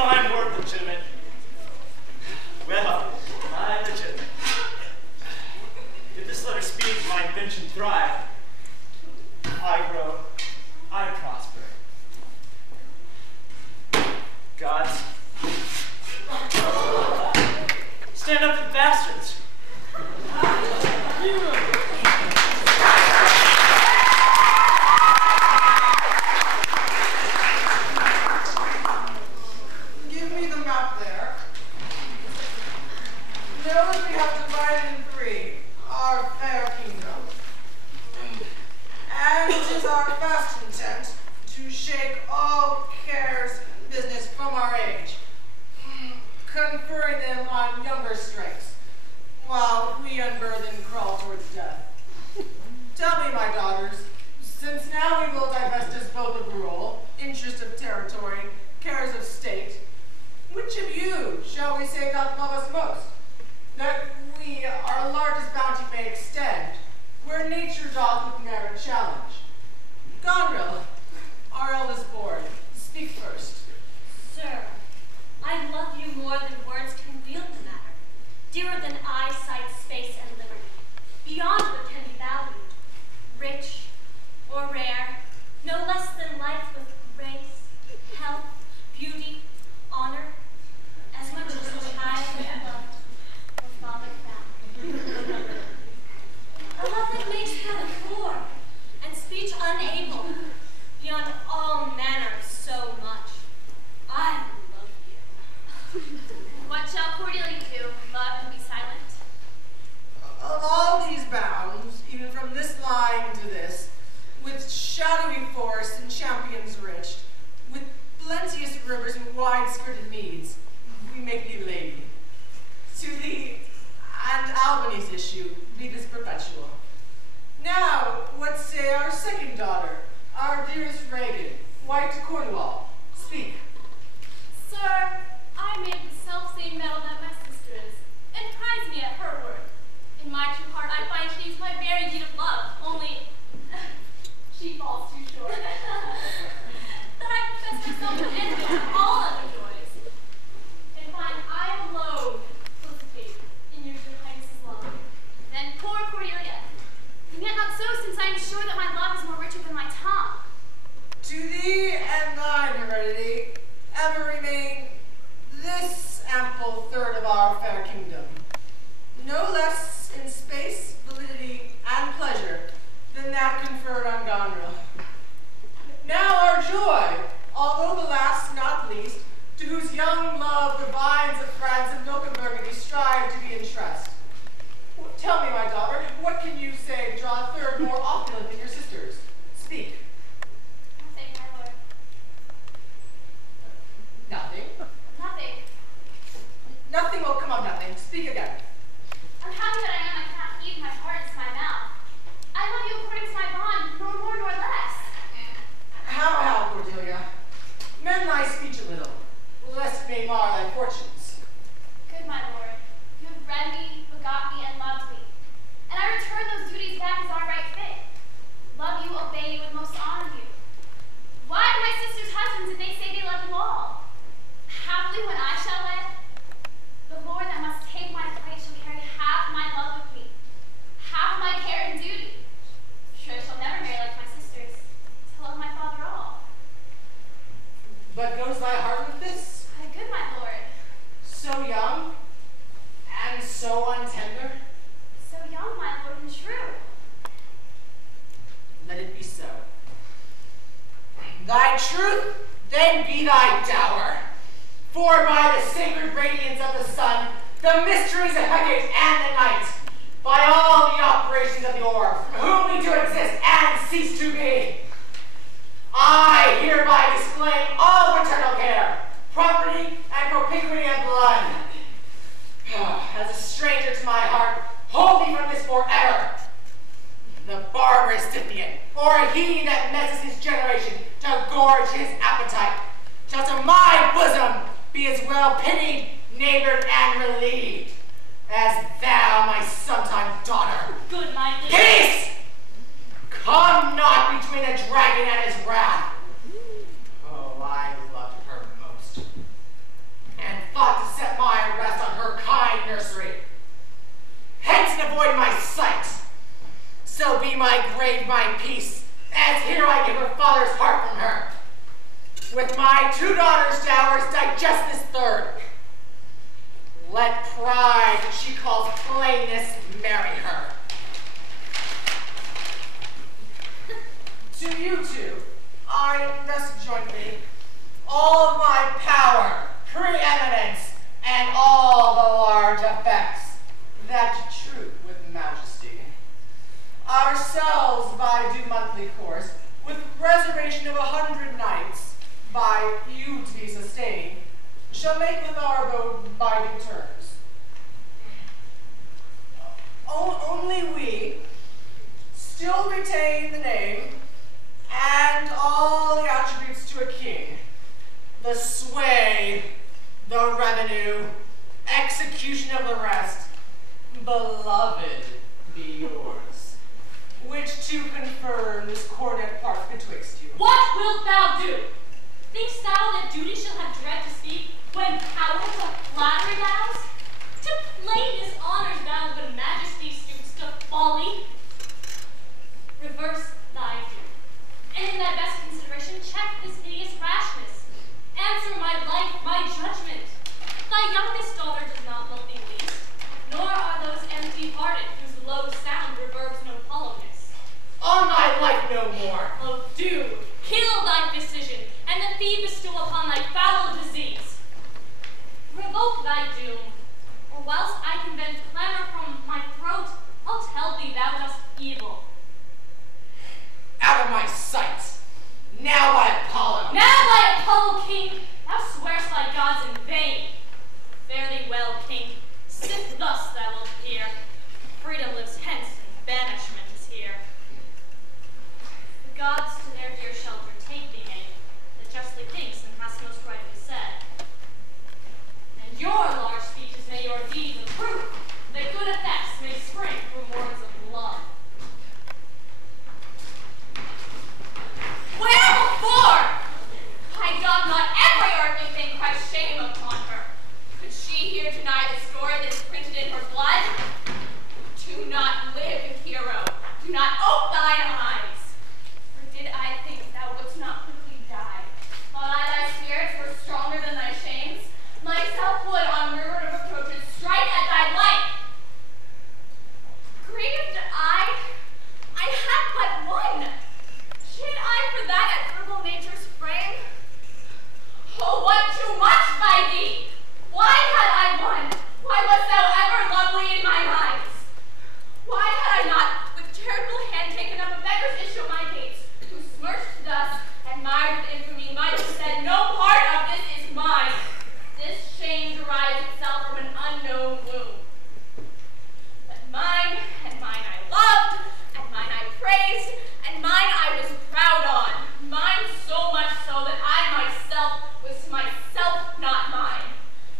Fine word, legitimate. Well, I'm legitimate. If this letter speaks, my invention thrive. I grow, I prosper. Gods, stand up for bastards. Give me the map there. Notice we have divided in three, our fair kingdom. And it is our best intent to shake all cares and business from our age, conferring them on younger strengths, while we unburthened crawl towards death. Tell me, my daughters, since now we will divest us both of rule, interest of territory, cares of state, which of you shall we say doth love us most, that we our largest bounty may extend, where nature doth with merit challenge? Gonril, our eldest born, speak first. Sir, I love you more than words can wield the matter, dearer than eyesight, space, and liberty, beyond what can be valued, rich or rare, no less than life with grace, health, beauty, honor, as much as a child loved or father found. A love that makes path poor and speech unable, beyond all manner so much. I love you. What shall Cordelia do? Love and be silent? Of all these bounds, even from this line to this, with shadowy forests and champions rich, with plenteous rivers and wide-skirted meads, we make thee lady. To thee and Albany's issue be this perpetual. Now, what say our second daughter, our dearest Regan, wife to Cornwall? Speak. Sir, I made the self-same medal that my sister is, and prize me at her work. In my true heart, I find she is my very deed of love, only she falls too short. That I profess myself an enemy to all other joys, and find I alone felicitate in your good highness's love. Then poor Cordelia, and yet not so, since I am sure that my love is more richer than my tongue. To thee and thine heredity ever remain this ample third of our fair kingdom, no less in space, validity, and pleasure than that conferred on Gonril. Now our joy, although the last not least, to whose young love the vines of France and milk and Burgundy strive to be in trust. Tell me, my daughter, what can you say to draw a third more opulent than your sisters? Speak. Nothing, my lord. Nothing. Nothing. Nothing will come of nothing. Speak again. Unhappy that I am, I cannot heave my heart into my mouth. I love you according to my bond, nor more nor less. How, Cordelia? Mend thy speech a little, lest it may mar thy fortunes. Good my lord, you have bred me, begot me, and loved me. And I return those duties back as our right fit. Love you, obey you, and most honor you. Why do my sisters' husbands if they say they love you all? Haply when I shall wed, the Lord that must take my place shall carry half my love with me, half my care and duty. Sure, I shall never marry like my sisters, to love my father all. But goes thy heart with this? Good my lord. So young, and so untender? So young, my lord, and true. Let it be so. Thy truth then be thy dower. For by the sacred radiance of the sun, the mysteries of Hecate and the night, by all the operations of the orb, from whom we do exist and cease to be, I hereby disclaim all paternal care, property, and propinquity of blood. As a stranger to my heart, hold me from this forever. The barbarous Scythian, or he that messes his generation to gorge his appetite, shall to my bosom be as well pitied, neighbored, and relieved, as thou, my sometime daughter. Good, my lady. Peace! Come not between the dragon and his wrath. Oh, I loved her most. with my 2 daughters' dowers digest this third. Let pride, which she calls plainness, marry her. To you two, I invest jointly all my power, preeminence, and all the large effects that troop with majesty. Ourselves by due monthly course, with reservation of 100 nights, by you to be sustained, shall make with our abode by due terms. Only we still retain the name and all the attributes to a king, the sway, the revenue, execution of the rest, beloved be yours, which to confirm this cornet part betwixt you. What wilt thou do? Thinkst thou that duty shall have dread to speak, when power to flattery vows? To plain dishonors thou when majesty stoops to folly? Reverse thy view, and in thy best consideration check this hideous rashness. Answer my life, my judgment. Thy youngest daughter does not love thee least, nor are those empty-hearted whose low sound reverbs no hollowness. On my life no more. Oh, do kill thy decision, and the fee bestow upon thy foul disease. Revoke thy doom, or whilst I can vent clamor from my throat, I'll tell thee thou dost evil. Out of my sight. Now by Apollo. Now by Apollo, king, thou swear'st thy gods in vain. Fare thee well, king, sith thus thou wilt hear. Freedom lives hence, and banishment is here. The gods to their dear shelter take thee, maid, that justly thinks and hast most rightly said. And your large speeches may your deeds approve, that good effects may spring from words of love. Wherefore? I doth not every earthly thing cry shame upon her. Could she here deny the story that is printed in her blood? Do not live, hero. Do not ope thine eyes. For did I think thou wouldst not quickly die? Thought I thy spirits were stronger than thy shames? Myself would on rearward of approaches strike at thy life. Grieved I had but one. Should I for that at frugal nature's frame? Oh, what too much by thee? Why had I one? Why wast thou ever lovely in mine eyes? Why had I not with charitable hand taken up a beggar's issue at my gates, who smirched thus and mired with infamy might have said, no part of this is mine. This shame derives itself from an unknown womb. But mine, and mine I loved, and mine I praised, and mine I was proud on. Mine so much so that I myself was to myself not mine.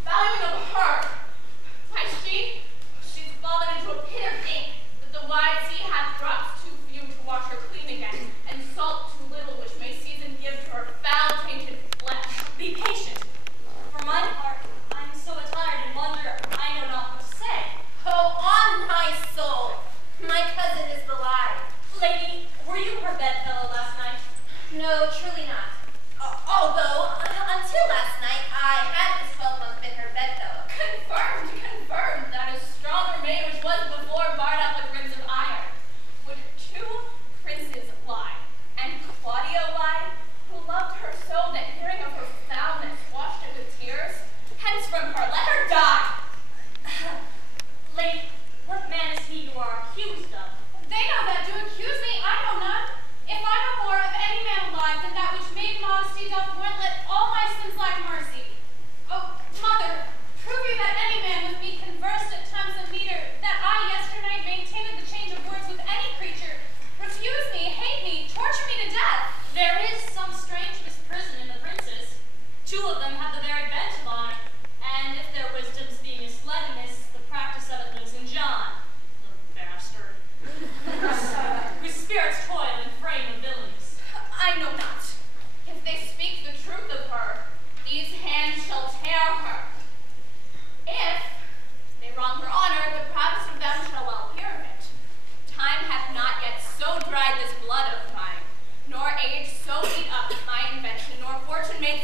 Valuing of her, why she's fallen into a pit of ink, that the wide sea hath drops too few to wash her clean again, and salt too little which may season give to her foul tainted flesh. Be patient. For mine part, I am so attired in wonder I know not what to say. Oh, on my soul! My cousin is belied. Lady, were you her bedfellow last night? No, truly not. Although, until last night, I had this 12-month been her bedfellow. Confirmed, that is stronger maid which was before barred up with ribs of iron. Would 2 princes lie, and Claudio lie, who loved her so that hearing of her foulness washed it with tears? Hence from her, let her die! Lady, what man is he you are accused of? They know that to accuse me, I know none. If I know more of any man alive than that which maid modesty doth warrant, let all my sins lack mercy. Oh, mother, prove you that any man with me conversed at times of meter, that I yesternight maintained the change of words with any creature, refuse me, hate me, torture me to death. There is some strange misprison in the princes. 2 of them have the very bent of honor, and if their wisdoms be misled in this, the practice of it lives in John, the bastard, whose spirits toil in frame of villainies. I know not. If they speak the truth of her, these hands shall tear her. If they wrong her honor, the proudest of them shall well hear of it. Time hath not yet so dried this blood of mine, nor age so eat up my invention, nor fortune made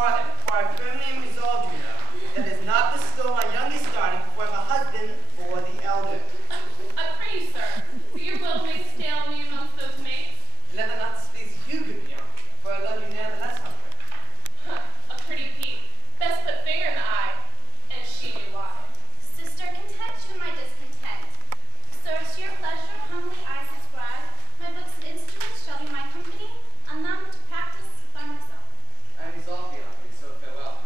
farther, for I firmly am resolved, you know, that is not bestow my youngest daughter before I have a husband for the elder. I pray you, sir, for your will may stale me amongst those mates. Let that not displease you, good young, for I love you nevertheless, hunger. A pretty peep. Best put finger in the eye, and she knew why. Sister, content you my discontent. Sir, to your pleasure, humbly I subscribe. My books and instruments shall be my company, and them to practice by myself. I am resolved, young, so farewell.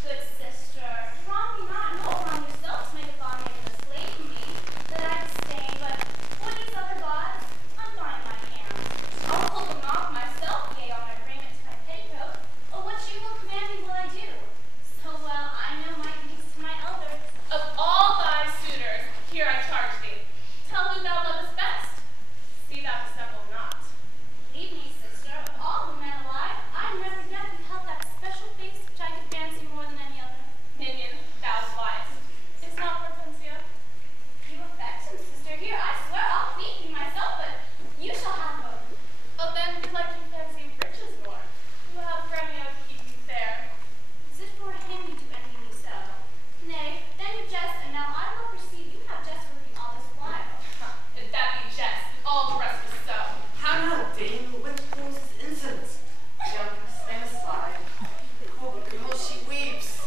Good sister, wrong me not, nor wrong yourself to make a bondmaid and a slave to me, that I disdain, but for these other gods, unbind my hands. I'll pull them off myself, yea, all my raiment to my petticoat, or what you will command me will I do. So well I know my duties to my elders. Of all thy suitors, here I charge thee. Tell who thou lovest best. See thou dissemble not. Believe me, sister, of all the men alive, I never yet beheld that special face which I could fancy more than any other. Minion, thou liest. Is not Hortensia? You affect him, sister. Here, I swear I'll feed you myself, but you shall have him. Oh, then belike you fancy riches more. Who have Gremio to keep you fair? Is it for him you do envy me so? Nay, then you jest, and now I will perceive you have jest with me all this while. If that be jest, all the rest is so. How now, dame, what force is insolence? Young, stand aside. Poor girl, she weeps.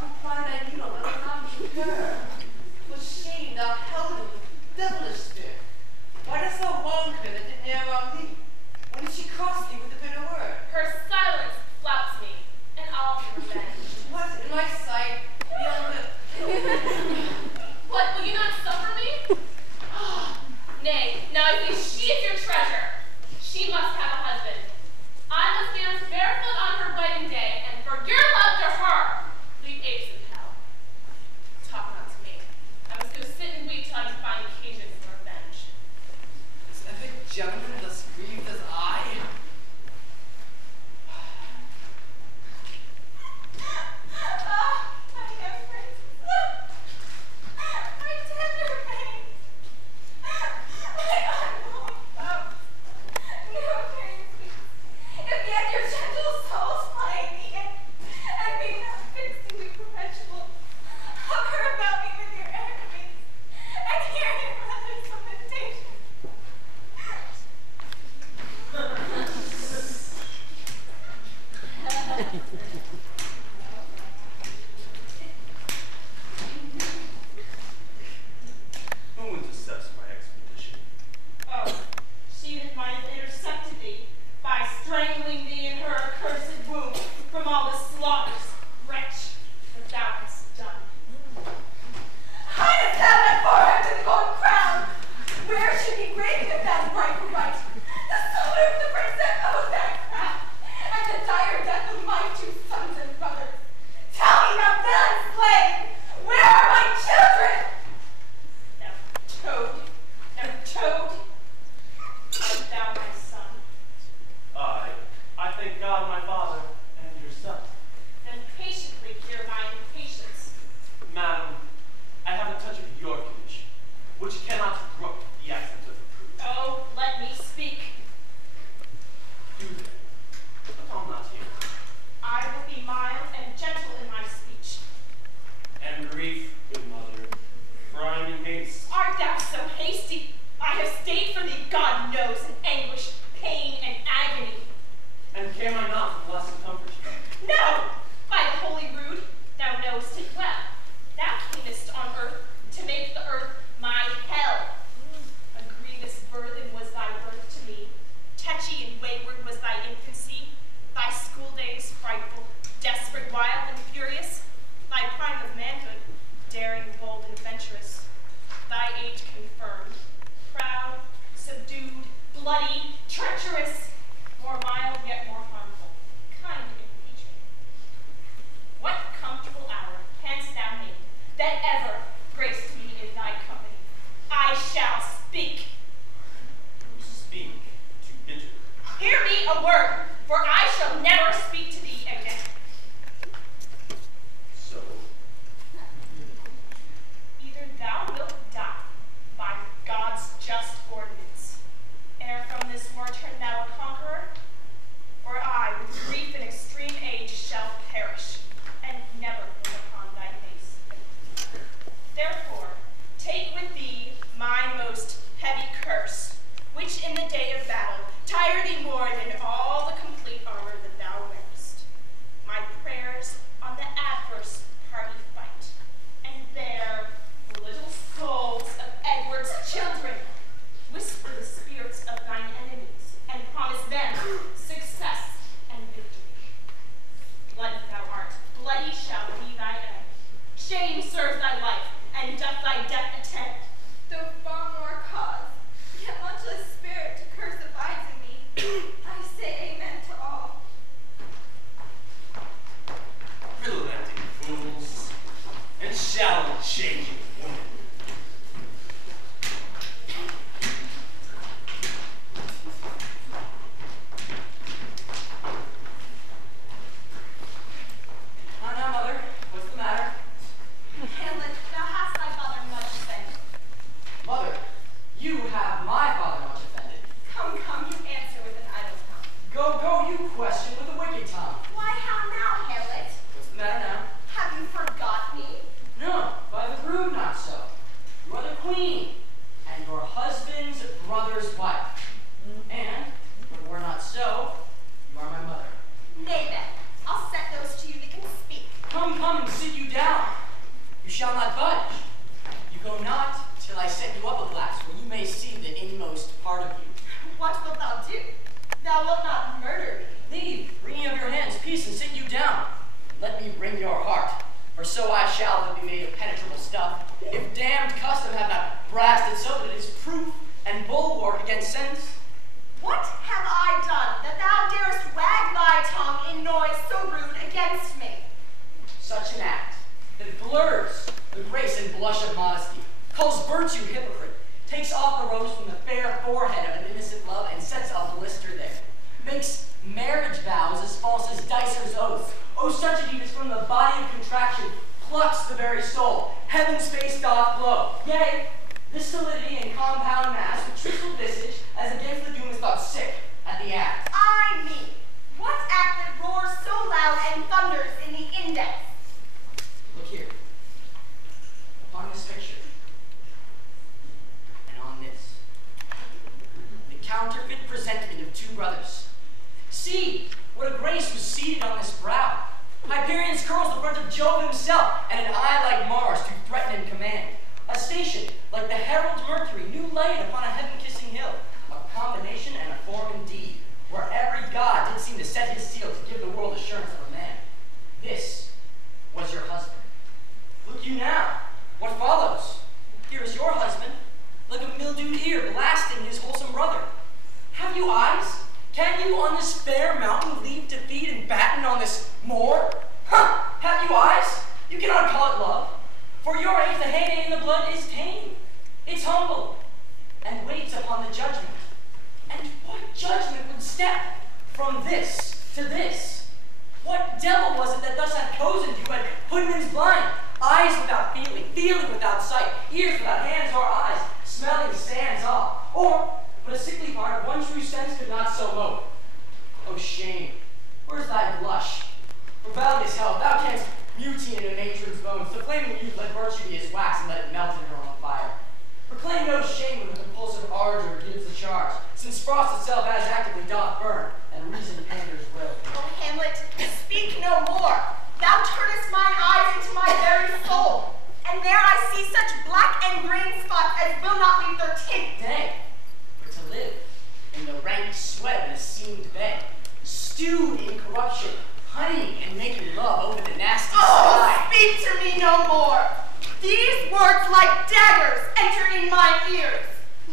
Apply thy needle, let her not be her. For shame, thou held her with devilish spirit. Why dost thou wrong her that did ne'er wrong thee? When did she cross thee with a bitter word? Her silence flouts me, and I'll be revenged. What, in my sight, beyond the... What, will you not suffer me? Nay, now I say she is your treasure. She must have a husband. I must dance barefoot on her wedding day, and for your love to her, leave apes in hell. Talk not to me. I must go sit and weep till I can find occasion for revenge. Is every gentleman thus grieved as I? Ah, my handprints. My tender veins. My unborn love. No pain speaks. If yet your gentle souls find me, and be not fixed to be perpetual, hover about me with your enemies, and hear your mother's lamentation. Who would assess my expedition? Oh, she that might have intercepted thee by strangling thee in her accursed womb from all the slaughters, wretch, that thou hast done. Hide thou that forehead to the golden crown, where should be graven if that rightful right, the salute of the princess of that crown, and the dire death of my two sons and brothers. Tell me, thou villain slave, where are my children? Thou toad, thou toad, art thou my son? I thank God, my father, and yourself. Then patiently hear my impatience. Madam, I have a touch of your condition, which cannot brook the accent of reproof. Oh, let me speak. Do then, but I'll not hear. I will be mild and gentle in my speech. And grief, good mother, for I am in haste. Art thou so hasty? I have stayed for thee, God knows, in anguish, pain, and agony. And came I not to bless and comfort you? No! By the holy rood, thou knowest it well. Thou camest on earth to make the earth my hell. A grievous burthen was thy birth to me. Tetchy and wayward was thy infancy. Thy school days frightful, desperate, wild, and furious. Thy prime of manhood, daring, bold, and venturous. Thy age confirmed, proud, subdued, bloody, treacherous, more mild yet more harmful, kind and patient. What comfortable hour canst thou name that ever graced me in thy company? I shall speak. You speak too bitterly. Hear me a word, for I shall never speak to thee again. So, Either thou wilt die by God's just ordinance, ere from this war turn thou a peace and sit you down. Let me wring your heart, for so I shall but be made of penetrable stuff. If damned custom have not brassed it so that it is proof and bulwark against sense. What have I done that thou darest wag thy tongue in noise so rude against me? Such an act that blurs the grace and blush of modesty, calls virtue hypocrite, takes off the rose from the fair forehead of an innocent love and sets a blister there, makes marriage vows as false as dicer's oath. Oh, such a deed as from the body of contraction plucks the very soul, heaven's face doth glow. Yea, this solidity and compound mass, with truthful visage, as against the doom is thought sick at the act. I mean, what act that roars so loud and thunders in the index? Look here, upon this picture, and on this, the counterfeit presentment of two brothers. See what a grace was seated on this brow. Hyperion's curls the front of Jove himself, and an eye like Mars to threaten and command. A station like the herald Mercury, new light upon a heaven-kissing hill. A combination and a form indeed, where every god did seem to set his seal to give the world assurance of a man. This was your husband. Look you now, what follows? Here is your husband, like a mildewed ear blasting his wholesome brother. Have you eyes? Can you on this fair mountain leave to feed and batten on this moor? Huh! Have you eyes? You cannot call it love. For your age, the heyday in the blood is tame. It's humble, and waits upon the judgment. And what judgment would step from this to this? What devil was it that thus had cozened you at Hoodman's blind? Eyes without feeling, feeling without sight, ears without hands or eyes, smelling stands off. Or, but a sickly part of one true sense could not so mope. Oh shame, where's thy blush? Rebellious health, thou canst mutine in a matron's bones. The flaming youth let virtue be as wax and let it melt in her own fire. Proclaim no shame when the compulsive ardor gives the charge, since frost itself as actively doth burn, and reason panders will. Oh, Hamlet, speak no more. Thou turnest mine eyes into my very soul, and there I see such black and green spots as will not leave their tint. Nay, but to live in the rank sweat of an esteemed bed, stewed in corruption, honeying and making love over the nasty sky. Speak to me no more. These words like daggers enter in my ears.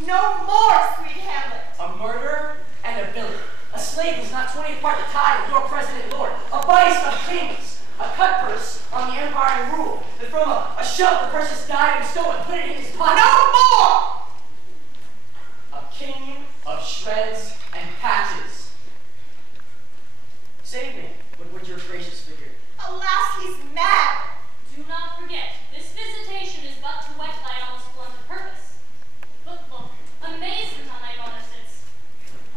No more, sweet Hamlet. A murderer and a villain. A slave is not 20th part the tide of your president lord. A vice of kings. A cutpurse on the empire and rule. That from a shelf the precious diamond stole and put it in his pocket. No more! A king of shreds and patches. Save me, but would your gracious figure. Alas, he's mad. Do not forget, this visitation is but to whet thy almost blunted purpose. But look, amazement on thy bonuses.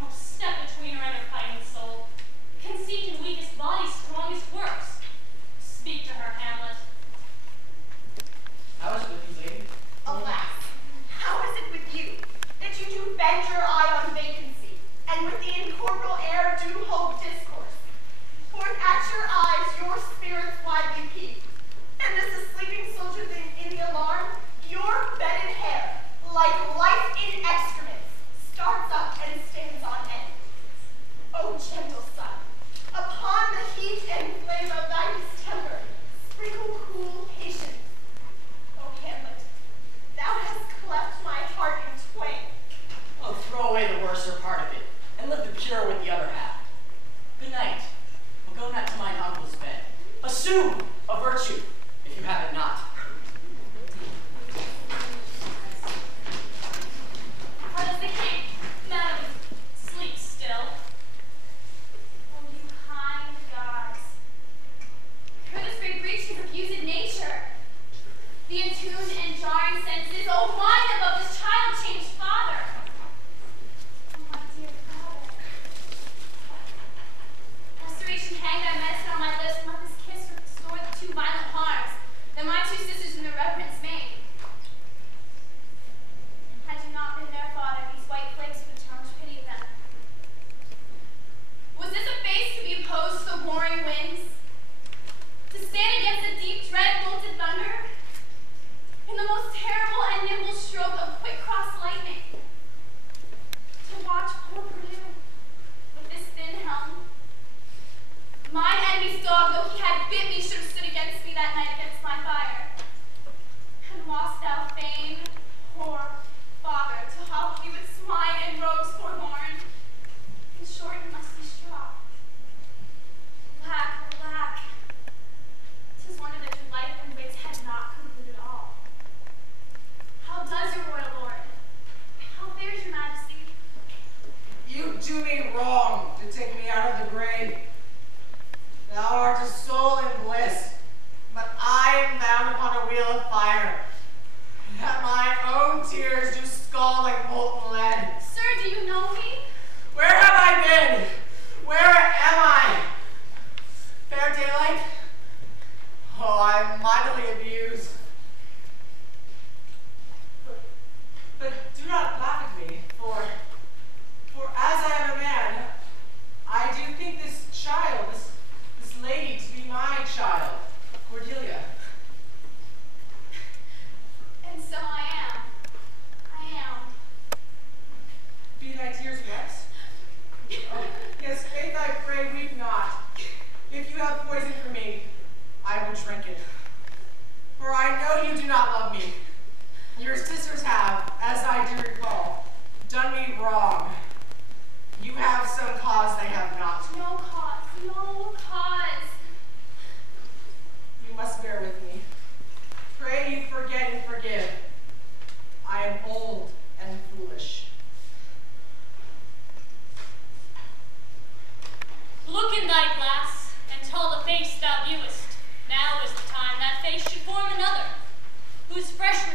Oh, step between her and her fighting soul. Conceit in weakest body, strongest works. Speak to her, Hamlet. How is it with you, lady? Alas, how is it with you, that you do bend your eye on vacancy, and with the incorporeal air do hold discourse? For at your eyes your spirits widely peep, and as the sleeping soldier in the alarm, your bedded hair, like life in excrements, starts up and stands on end. O gentle sun, upon the heat and flame of thy distemper, sprinkle cool patience. O Hamlet, thou hast cleft my heart in twain. Oh, throw away the worser part of it, and live the pure with the other half. Good night. We'll go not to mine uncle's enemy's dog, though he had bit me, should have stood against me that night against my fire. And wast thou fain, poor father, to hawk thee with swine and rogues forlorn? In short, you must be straw. Alack, alack, 'tis wonder that your life and wits had not concluded all. How does your royal lord? How fares your majesty? You do me wrong to take me out of the grave. Thou art a soul in bliss, but I am bound upon a wheel of fire, that my own tears do scald like molten lead. Sir, do you know me? Where have I been? Where am I? Fair daylight? Oh, I am mightily abused. But do not laugh at me, for as I am a man, I do think this child, this lady, to be my child, Cordelia. And so I am. I am. Be thy tears wet? Oh, yes, faith, I pray, weep not. If you have poison for me, I will drink it. For I know you do not love me. Your sisters have, as I do recall, done me wrong. You have some cause they have not. No cause, no cause. You must bear with me. Pray you forget and forgive. I am old and foolish. Look in thy glass, and tell the face thou viewest. Now is the time that face should form another, whose fresh